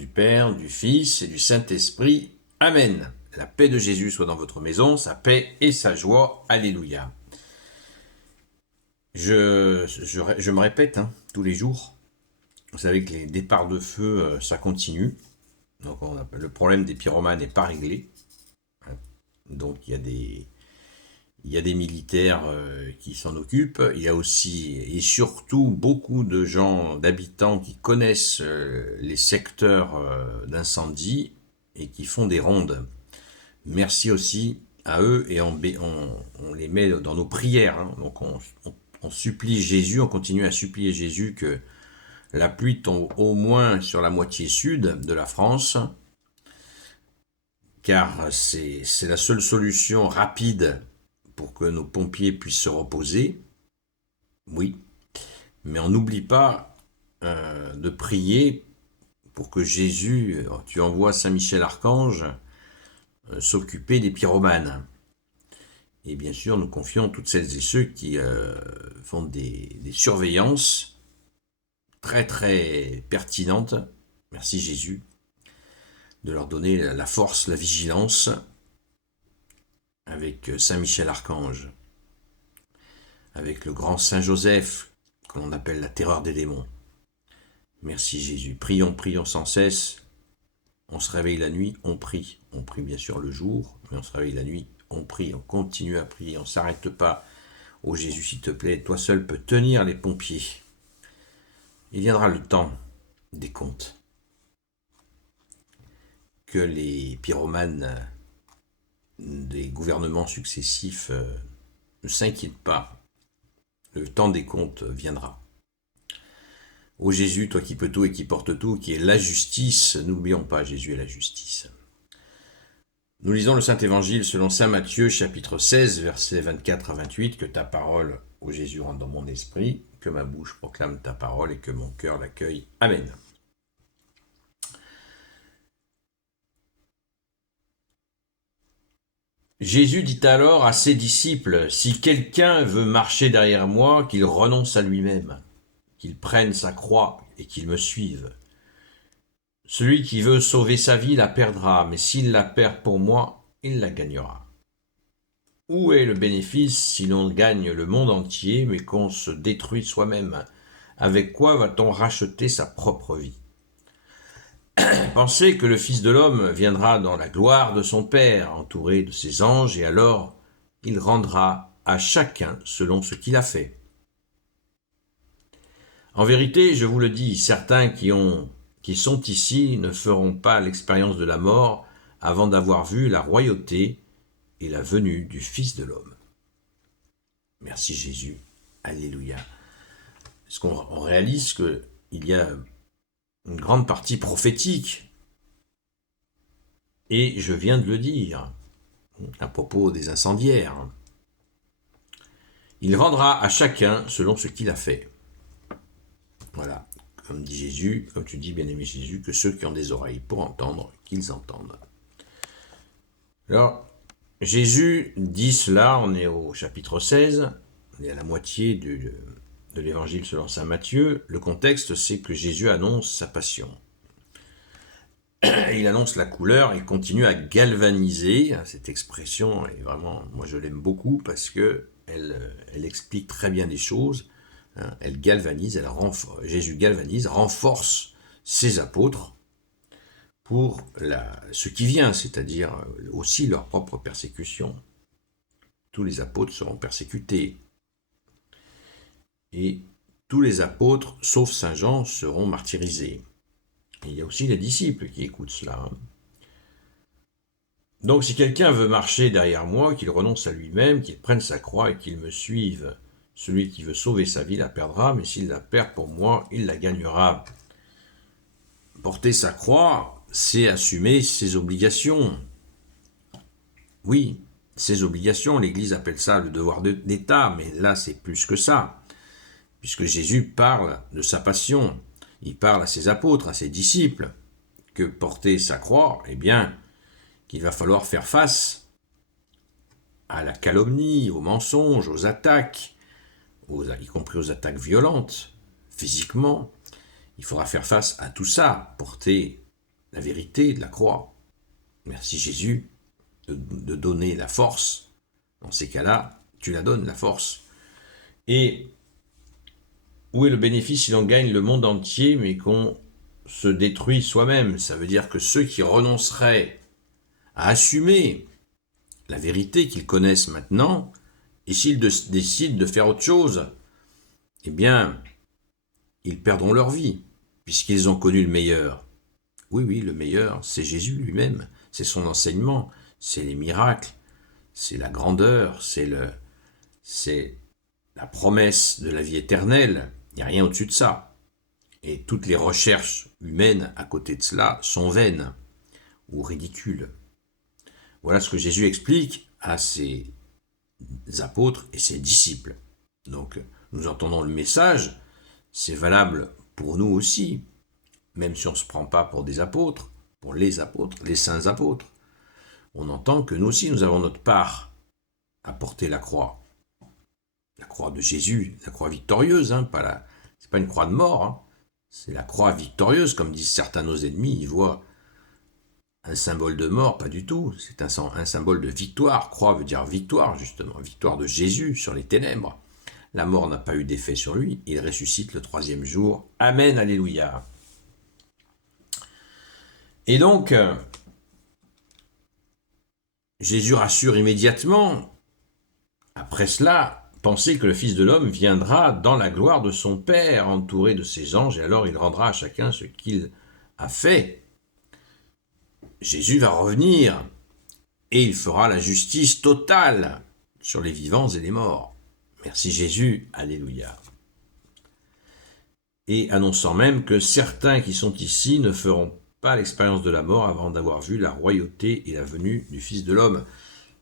du Père, du Fils et du Saint-Esprit. Amen. La paix de Jésus soit dans votre maison, sa paix et sa joie. Alléluia. Je me répète tous les jours. Vous savez que les départs de feu, ça continue. Donc le problème des pyromanes n'est pas réglé. Donc il y a des militaires qui s'en occupent. Il y a aussi et surtout beaucoup de gens, d'habitants qui connaissent les secteurs d'incendie et qui font des rondes. Merci aussi à eux et on les met dans nos prières. Donc on supplie Jésus, on continue à supplier Jésus que la pluie tombe au moins sur la moitié sud de la France, car c'est la seule solution rapide pour que nos pompiers puissent se reposer. Oui, mais on n'oublie pas de prier pour que Jésus, tu envoies Saint Michel Archange s'occuper des pyromanes. Et bien sûr, nous confions toutes celles et ceux qui font des surveillances très très pertinentes, merci Jésus, de leur donner la force, la vigilance, avec Saint Michel Archange, avec le grand Saint Joseph, que l'on appelle la terreur des démons. Merci Jésus. Prions, prions sans cesse. On se réveille la nuit, on prie. On prie bien sûr le jour, mais on se réveille la nuit, on prie, on continue à prier, on ne s'arrête pas. Oh Jésus, s'il te plaît, toi seul peux tenir les pompiers. Il viendra le temps des comptes. Que les pyromanes des gouvernements successifs ne s'inquiètent pas. Le temps des comptes viendra. Ô Jésus, toi qui peux tout et qui porte tout, qui est la justice, n'oublions pas, Jésus est la justice. Nous lisons le Saint-Évangile selon saint Matthieu, chapitre 16, versets 24 à 28, que ta parole, ô Jésus, rentre dans mon esprit, que ma bouche proclame ta parole et que mon cœur l'accueille. Amen. Jésus dit alors à ses disciples, « Si quelqu'un veut marcher derrière moi, qu'il renonce à lui-même, qu'il prenne sa croix et qu'il me suive. Celui qui veut sauver sa vie la perdra, mais s'il la perd pour moi, il la gagnera. Où est le bénéfice si l'on gagne le monde entier, mais qu'on se détruit soi-même? Avec quoi va-t-on racheter sa propre vie? Pensez que le Fils de l'homme viendra dans la gloire de son Père, entouré de ses anges, et alors il rendra à chacun selon ce qu'il a fait. En vérité, je vous le dis, certains qui sont ici ne feront pas l'expérience de la mort avant d'avoir vu la royauté et la venue du Fils de l'homme. Merci Jésus. Alléluia. Est-ce qu'on réalise qu'il y a une grande partie prophétique? Et je viens de le dire à propos des incendiaires. Il rendra à chacun selon ce qu'il a fait. Voilà, comme dit Jésus, comme tu dis, bien-aimé Jésus, que ceux qui ont des oreilles pour entendre, qu'ils entendent. Alors, Jésus dit cela, on est au chapitre 16, on est à la moitié de l'évangile selon saint Matthieu. Le contexte, c'est que Jésus annonce sa passion. Il annonce la couleur et continue à galvaniser. Cette expression est vraiment, moi je l'aime beaucoup parce que elle explique très bien les choses. Elle galvanise, Jésus galvanise, renforce ses apôtres pour ce qui vient, c'est-à-dire aussi leur propre persécution. Tous les apôtres seront persécutés. Et tous les apôtres, sauf Saint Jean, seront martyrisés. Et il y a aussi les disciples qui écoutent cela. Donc si quelqu'un veut marcher derrière moi, qu'il renonce à lui-même, qu'il prenne sa croix et qu'il me suive. Celui qui veut sauver sa vie la perdra, mais s'il la perd pour moi, il la gagnera. Porter sa croix, c'est assumer ses obligations. Oui, ses obligations, l'Église appelle ça le devoir d'État, mais là c'est plus que ça. Puisque Jésus parle de sa passion, il parle à ses apôtres, à ses disciples, que porter sa croix, eh bien, qu'il va falloir faire face à la calomnie, aux mensonges, aux attaques, y compris aux attaques violentes, physiquement. Il faudra faire face à tout ça, porter la vérité de la croix. Merci Jésus de donner la force. Dans ces cas-là, tu la donnes, la force. Et où est le bénéfice si l'on gagne le monde entier, mais qu'on se détruit soi-même? Ça veut dire que ceux qui renonceraient à assumer la vérité qu'ils connaissent maintenant, et s'ils décident de faire autre chose, eh bien, ils perdront leur vie, puisqu'ils ont connu le meilleur. Oui, oui, le meilleur, c'est Jésus lui-même, c'est son enseignement, c'est les miracles, c'est la grandeur, c'est la promesse de la vie éternelle. Il n'y a rien au-dessus de ça. Et toutes les recherches humaines à côté de cela sont vaines ou ridicules. Voilà ce que Jésus explique à ses apôtres et ses disciples. Donc, nous entendons le message, c'est valable pour nous aussi, même si on ne se prend pas pour des apôtres, pour les saints apôtres. On entend que nous aussi, nous avons notre part à porter la croix de Jésus, la croix victorieuse, c'est pas une croix de mort, c'est la croix victorieuse, comme disent certains de nos ennemis, ils voient un symbole de mort, pas du tout, c'est un symbole de victoire. Croix veut dire victoire, justement, victoire de Jésus sur les ténèbres. La mort n'a pas eu d'effet sur lui, il ressuscite le 3e jour. Amen, alléluia. Et donc, Jésus rassure immédiatement. Après cela, pensez que le Fils de l'homme viendra dans la gloire de son Père, entouré de ses anges, et alors il rendra à chacun ce qu'il a fait. Jésus va revenir, et il fera la justice totale sur les vivants et les morts. Merci Jésus, alléluia. Et annonçant même que certains qui sont ici ne feront pas l'expérience de la mort avant d'avoir vu la royauté et la venue du Fils de l'homme.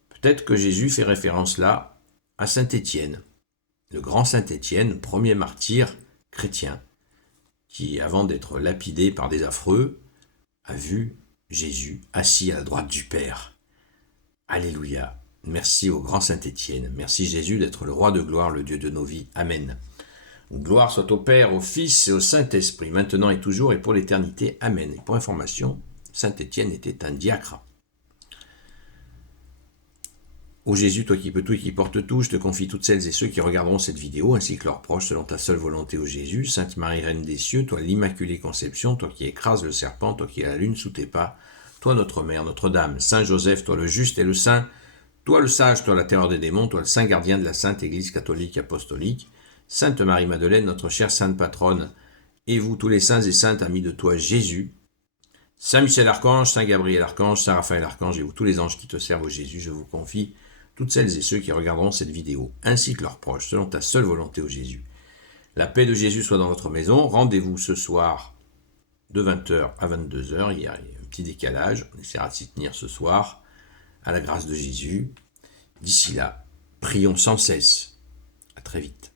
Peut-être que Jésus fait référence là à Saint Étienne, le grand Saint Étienne, premier martyr chrétien, qui, avant d'être lapidé par des affreux, a vu Jésus assis à la droite du Père. Alléluia. Merci au grand Saint Étienne. Merci Jésus d'être le roi de gloire, le Dieu de nos vies. Amen. Gloire soit au Père, au Fils et au Saint-Esprit, maintenant et toujours et pour l'éternité. Amen. Et pour information, Saint Étienne était un diacre. Ô Jésus, toi qui peux tout et qui portes tout, je te confie toutes celles et ceux qui regarderont cette vidéo, ainsi que leurs proches, selon ta seule volonté, ô Jésus. Sainte Marie, Reine des cieux, toi l'Immaculée Conception, toi qui écrases le serpent, toi qui as la lune sous tes pas, toi notre Mère, Notre-Dame, Saint Joseph, toi le juste et le saint, toi le sage, toi la terreur des démons, toi le saint gardien de la Sainte Église catholique apostolique, Sainte Marie-Madeleine, notre chère sainte patronne, et vous tous les saints et saintes amis de toi Jésus, Saint Michel Archange, Saint Gabriel Archange, Saint Raphaël Archange, et vous tous les anges qui te servent, ô Jésus, je vous confie toutes celles et ceux qui regarderont cette vidéo, ainsi que leurs proches, selon ta seule volonté, ô Jésus. La paix de Jésus soit dans votre maison. Rendez-vous ce soir de 20h à 22h. Il y a un petit décalage. On essaiera de s'y tenir ce soir, à la grâce de Jésus. D'ici là, prions sans cesse. À très vite.